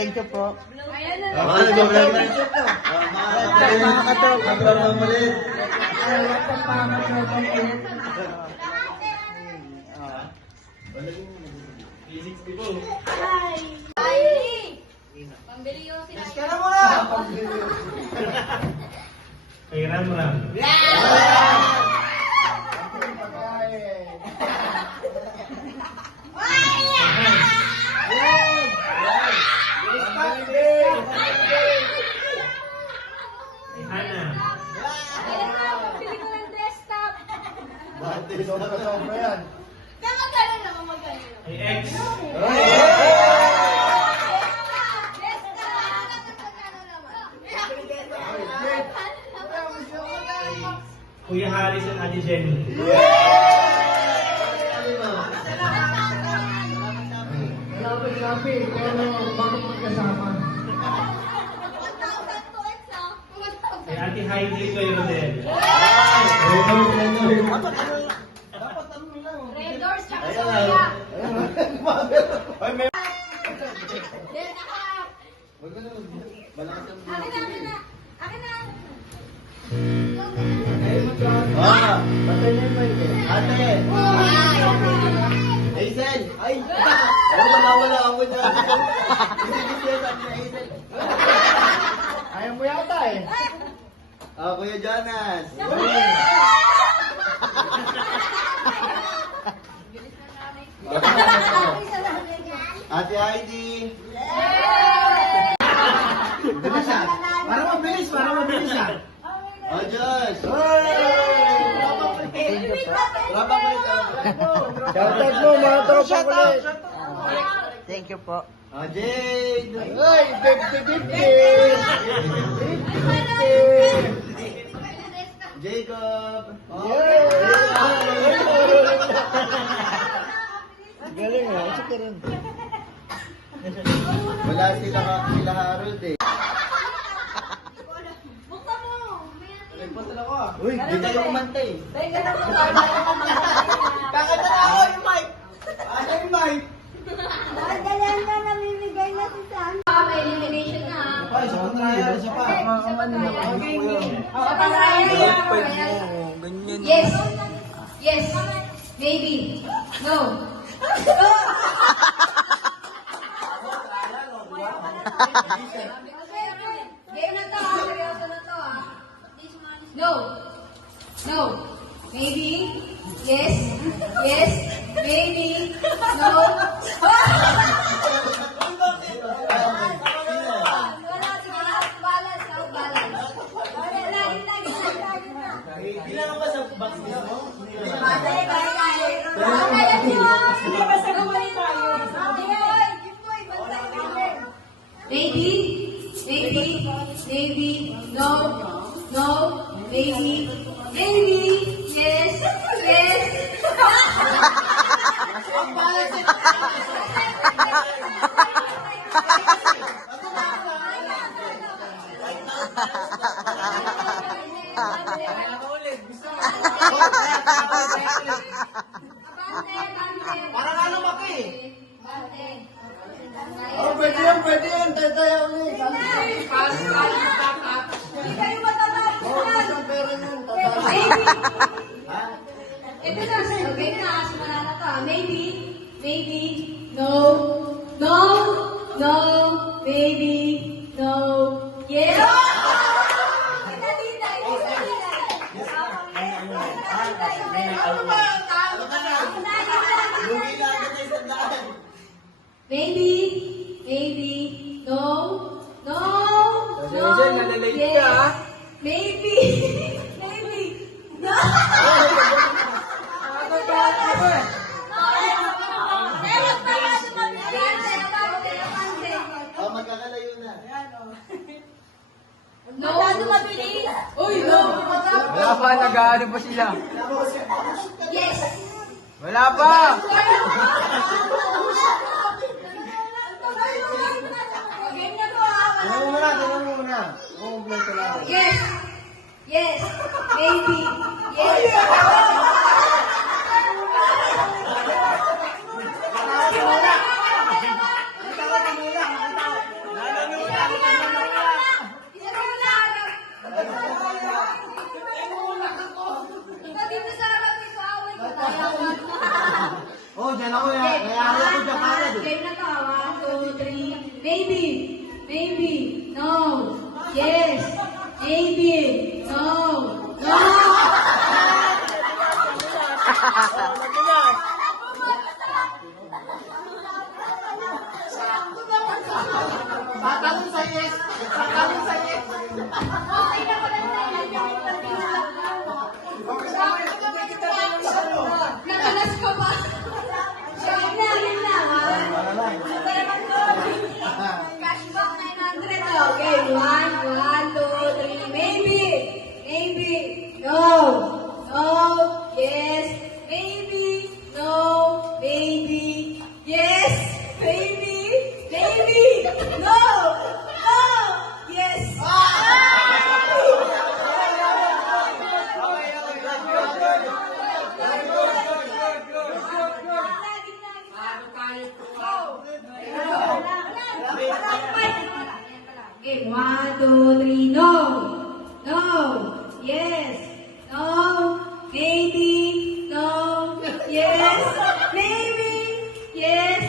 Thank you po. Ayan na Oo, lang. nag-vlog na. Mga katrop. Nag-vlog na ulit. Ay! Pambili yung sinabi. Kaya mo na! Kay Ram-Ram. Hana. Ayan na, pambili ko ng desktop. Sobra yan. Kaya magkano naman, magkano naman. Kay X. Kuya Harris at Ate Jenny. Lapit, pero bakit magkasama? Kay Ate Heidi Kuya Rodel. Red Doors tsaka Soya. Then, akin na. Akin na. Patay na yung mic eh. Ate! Hazel! Ay! Wala ako dyan. Ayaw mo yata eh. Kuya Jonas! Ate Heidi! Para mabilis ah. Oh, Diyos! Thank you po. Rabang ulit Shoutout mo mga tropa ulit. Thank you po. Oh, Jade! Ay, 50-50. Jacob! Galing ah, isa ka rin. Wala sila Harold eh. Buksan mo. Nagpasal ako ah. Uy, di tayo kumanta eh. Kakanta na ako yung mic! Ano yung mic? Dahil na namimigay na si Sam. May elimination na. Ay, isa pa trial, isa pa. Yes. Yes. Maybe. No. Game na to ha. Seryoso na to ha. No. No. Maybe. Yes. Yes. Maybe. No. Wala, sige. Balance. Balance. Lagi. Bilang ba sa box niya mo? Bye. Kaya niyo. Hindi ba sa gawin tayo? Giveaway. Bantay namin. Maybe. No. Maybe. Yes. Parang ano maki eh. Oh, pwede yan. Tayo ulit. Hindi kayo matatapos Oh, yan. isang pera yan. Maybe. Ito na, okay na, simula na to. Maybe, no, maybe, no, yes. Maybe, no, yes. Maybe, no. Magkakalayo na. No, ano mabilis? Uy, no. Wala pa, nag-ano pa sila? Yes. Wala pa! Game na to ha. Tingnan mo muna. Kompleto lang. Yes. Maybe. Yes. dyan ako. Nayari ako dyan kagad. Game na to. 1, 2, 3. Maybe. Maybe. No. Yes. Maybe. No. No. Tatanong sa yes. Tatanong sa yes. Nakalas ka ba? Yun na. Cashback 900. Okay, 1, 2, 3. Maybe. Maybe. No. No. Yes. Maybe. No. Maybe. Yes. Maybe. Maybe. No. No. Yes. Okay, 1, 2, 3, no. No. Yes. No. Maybe. No. Yes. Maybe. Yes.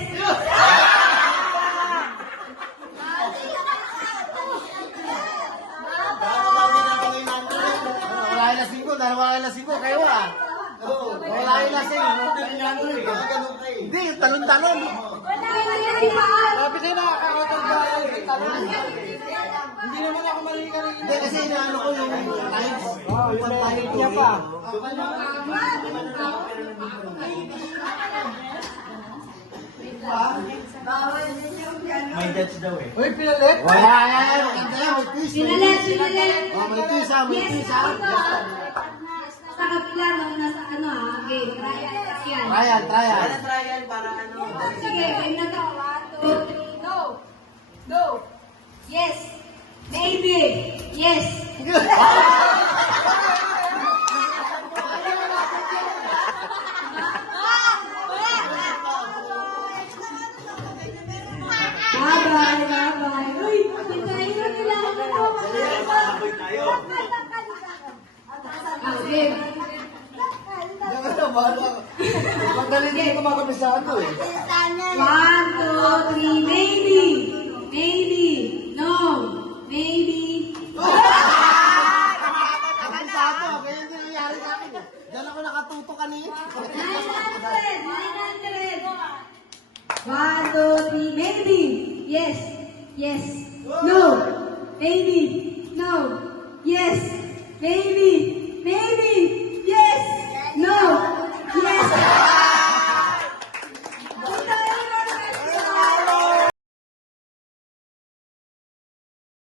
Wala yung lasing ko. Dahil wala yung lasing ko. Kayo ah. Wala yung lasing. Hindi, talon-talon. Sabi kayo nakakakotong ba? Hindi naman ako mali ka rin. Hindi kasi inaano ko yung times. Yung times niya pa. May judge daw eh. Uy, pinalit? Wala yan. Maganda yan. May twist. Sinalit. Oh, may twist ah. May Yes, twist ah. ito. Sa kapila, nasa ano game. Trial. Trial. Sige, game na to. 1, 2, 3, no. No. Yes. Maybe. Yes. Bye-bye. Uy, pintayin na nila ako. Game. Magaling din ko makabisado eh. 1, 2, 3, maybe. Maybe. No. Maybe. Kabisado. Kaya hindi nangyari sa akin eh. Diyan ako nakatuto kanina. 900. 1, 2, 3, maybe. Yes. Yes. No. Maybe. No. Yes. Maybe.